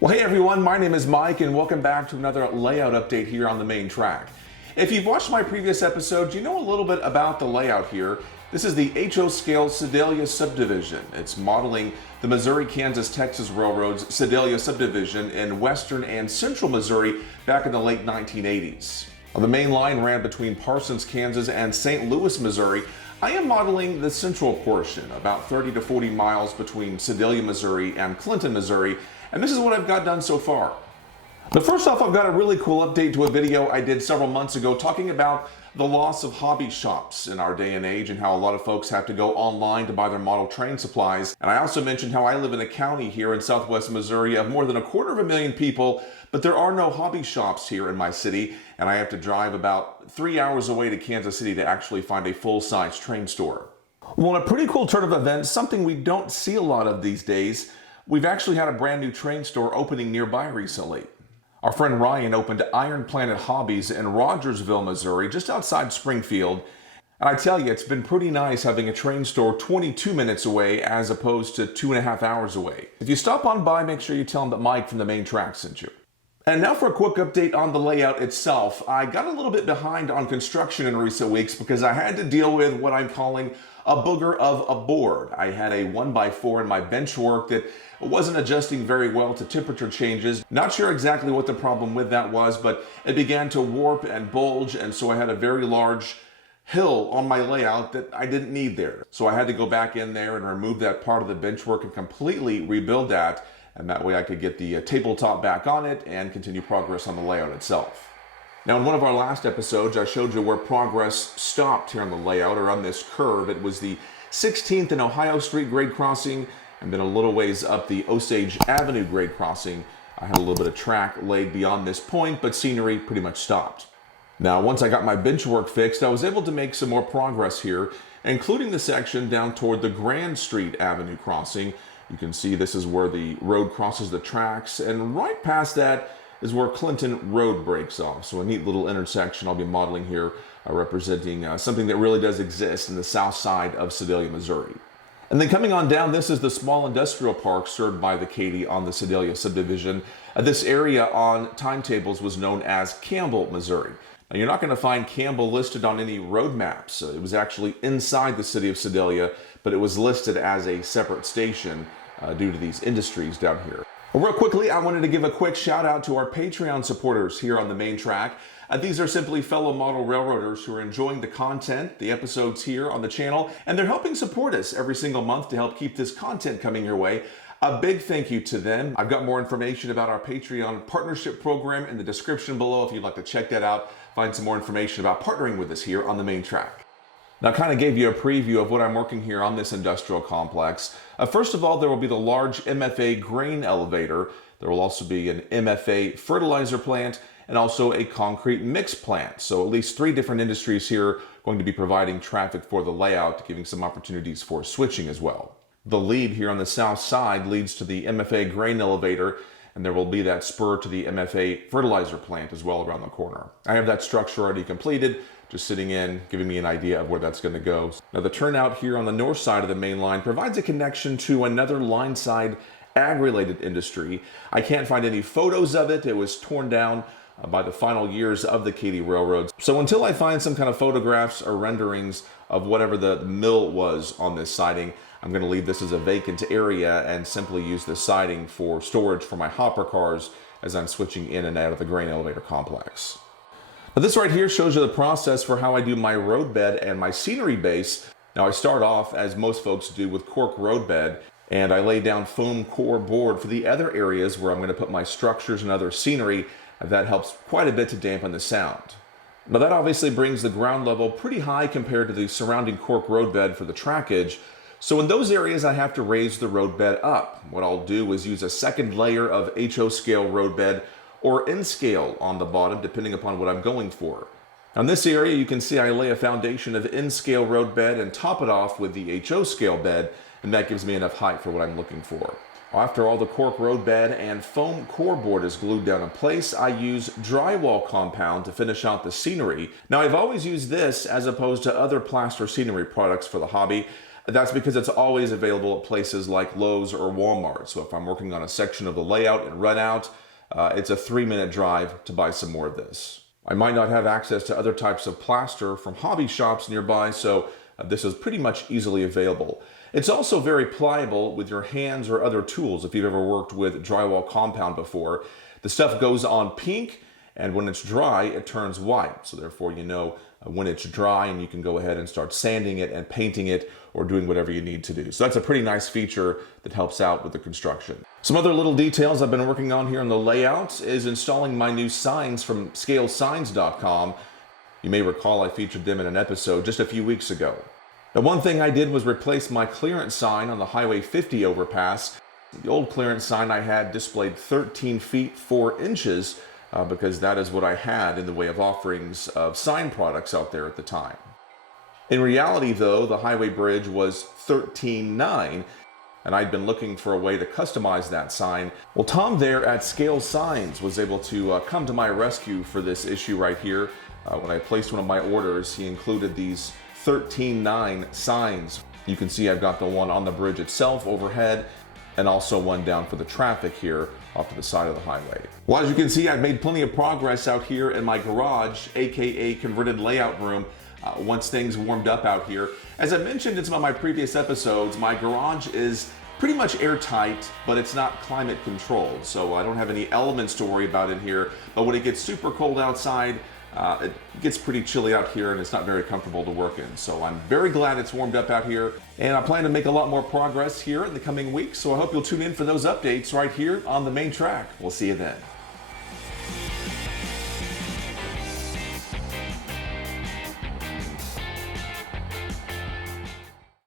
Well, hey everyone, my name is Mike and welcome back to another layout update here on the main track. If you've watched my previous episodes, you know a little bit about the layout here. This is the HO scale Sedalia Subdivision. It's modeling the Missouri-Kansas-Texas Railroad's Sedalia Subdivision in western and central Missouri back in the late 1980s. The main line ran between Parsons, Kansas and St. Louis, Missouri. I am modeling the central portion, about 30 to 40 miles between Sedalia, Missouri and Clinton, Missouri, and this is what I've got done so far. But first off, I've got a really cool update to a video I did several months ago talking about the loss of hobby shops in our day and age and how a lot of folks have to go online to buy their model train supplies. And I also mentioned how I live in a county here in southwest Missouri of more than 250,000 people, but there are no hobby shops here in my city, and I have to drive about 3 hours away to Kansas City to actually find a full-size train store. Well, in a pretty cool turn of events, something we don't see a lot of these days, we've actually had a brand new train store opening nearby recently. Our friend Ryan opened Iron Planet Hobbies in Rogersville, Missouri, just outside Springfield. And I tell you, it's been pretty nice having a train store 22 minutes away as opposed to 2.5 hours away. If you stop on by, make sure you tell him that Mike from the main track sent you. And now for a quick update on the layout itself. I got a little bit behind on construction in recent weeks because I had to deal with what I'm calling a booger of a board. I had a 1x4 in my bench work that wasn't adjusting very well to temperature changes. Not sure exactly what the problem with that was, but it began to warp and bulge, and so I had a very large hill on my layout that I didn't need there. So I had to go back in there and remove that part of the bench work and completely rebuild that, and that way I could get the tabletop back on it and continue progress on the layout itself. Now, in one of our last episodes, I showed you where progress stopped here on the layout, or on this curve. It was the 16th and Ohio Street grade crossing, and then a little ways up the Osage Avenue grade crossing. I had a little bit of track laid beyond this point, but scenery pretty much stopped. Now, once I got my bench work fixed, I was able to make some more progress here, including the section down toward the Grand Street Avenue crossing. You can see this is where the road crosses the tracks, and right past that is where Clinton Road breaks off. So a neat little intersection I'll be modeling here, representing something that really does exist in the south side of Sedalia, Missouri. And then coming on down, this is the small industrial park served by the Katy on the Sedalia Subdivision. This area on timetables was known as Campbell, Missouri. Now, you're not going to find Campbell listed on any road maps. It was actually inside the city of Sedalia, but it was listed as a separate station due to these industries down here. Well, real quickly, I wanted to give a quick shout out to our Patreon supporters here on the main track. These are simply fellow model railroaders who are enjoying the content, the episodes here on the channel, and they're helping support us every single month to help keep this content coming your way. A big thank you to them. I've got more information about our Patreon partnership program in the description below if you'd like to check that out, find some more information about partnering with us here on the main track. Now, I kind of gave you a preview of what I'm working here on this industrial complex. First of all, there will be the large MFA grain elevator. There will also be an MFA fertilizer plant and also a concrete mix plant. So at least 3 different industries here going to be providing traffic for the layout, giving some opportunities for switching as well. The lead here on the south side leads to the MFA grain elevator, and there will be that spur to the MFA fertilizer plant as well around the corner. I have that structure already completed, just sitting in, giving me an idea of where that's going to go. Now, the turnout here on the north side of the main line provides a connection to another line side ag-related industry. I can't find any photos of it. It was torn down by the final years of the Katy railroads. So until I find some kind of photographs or renderings of whatever the mill was on this siding, I'm going to leave this as a vacant area and simply use this siding for storage for my hopper cars as I'm switching in and out of the grain elevator complex. Now, this right here shows you the process for how I do my roadbed and my scenery base. Now, I start off, as most folks do, with cork roadbed, and I lay down foam core board for the other areas where I'm going to put my structures and other scenery. That helps quite a bit to dampen the sound. Now, that obviously brings the ground level pretty high compared to the surrounding cork roadbed for the trackage. So in those areas, I have to raise the roadbed up. What I'll do is use a second layer of HO scale roadbed or N scale on the bottom, depending upon what I'm going for. On this area, you can see I lay a foundation of N scale roadbed and top it off with the HO scale bed, and that gives me enough height for what I'm looking for. After all the cork roadbed and foam core board is glued down in place, I use drywall compound to finish out the scenery. Now, I've always used this as opposed to other plaster scenery products for the hobby. That's because it's always available at places like Lowe's or Walmart. So if I'm working on a section of the layout and run out, it's a 3-minute drive to buy some more of this. I might not have access to other types of plaster from hobby shops nearby, so this is pretty much easily available. It's also very pliable with your hands or other tools. If you've ever worked with drywall compound before, the stuff goes on pink, and when it's dry, it turns white. So therefore, you know when it's dry, and you can go ahead and start sanding it and painting it or doing whatever you need to do. So that's a pretty nice feature that helps out with the construction. Some other little details I've been working on here on the layout is installing my new signs from scalesigns.com. You may recall I featured them in an episode just a few weeks ago. Now, one thing I did was replace my clearance sign on the Highway 50 overpass. The old clearance sign I had displayed 13 feet 4 inches because that is what I had in the way of offerings of sign products out there at the time. In reality, though, the highway bridge was 13.9, and I'd been looking for a way to customize that sign. Well, Tom there at Scale Signs was able to come to my rescue for this issue right here. When I placed one of my orders, he included these 13.9 signs. You can see I've got the one on the bridge itself overhead, and also one down for the traffic here off to the side of the highway. Well, as you can see, I've made plenty of progress out here in my garage, aka converted layout room, once things warmed up out here. As I mentioned in some of my previous episodes, my garage is pretty much airtight, but it's not climate controlled, so I don't have any elements to worry about in here. But when it gets super cold outside, it gets pretty chilly out here, and it's not very comfortable to work in. So I'm very glad it's warmed up out here, and I plan to make a lot more progress here in the coming weeks. So I hope you'll tune in for those updates right here on the main track. We'll see you then.